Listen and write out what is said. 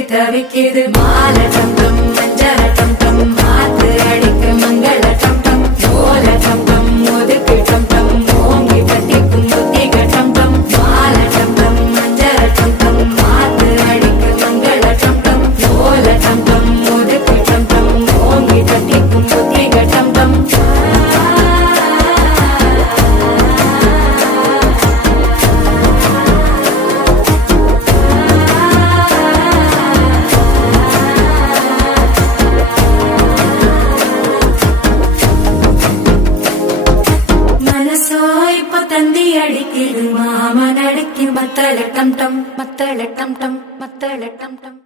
தவிக்கு தவிக்குது மாலை டம் டம் மஞ்சள டம் டம் மாத்து அடிக்க மங்கள டம் டம் ஓல டம் டம் ஒதுக்கு டம் டம் ஓங்கி தட்டிக்கும் புத்திக டம் டம் மாலை டம் டம் மஞ்சள டம் டம் மாத்து அடிக்க மங்கள டம் டம் ஓல டம் டம் ஒதுக்கு டம் டம் ஓங்கி தட்டிக்கும் புத்திக டம் டம் தந்தி அடிக்குது மாமன் அடிக்கு மத்தள டம் டம் மத்தள டம் டம் மத்தள டம் டம்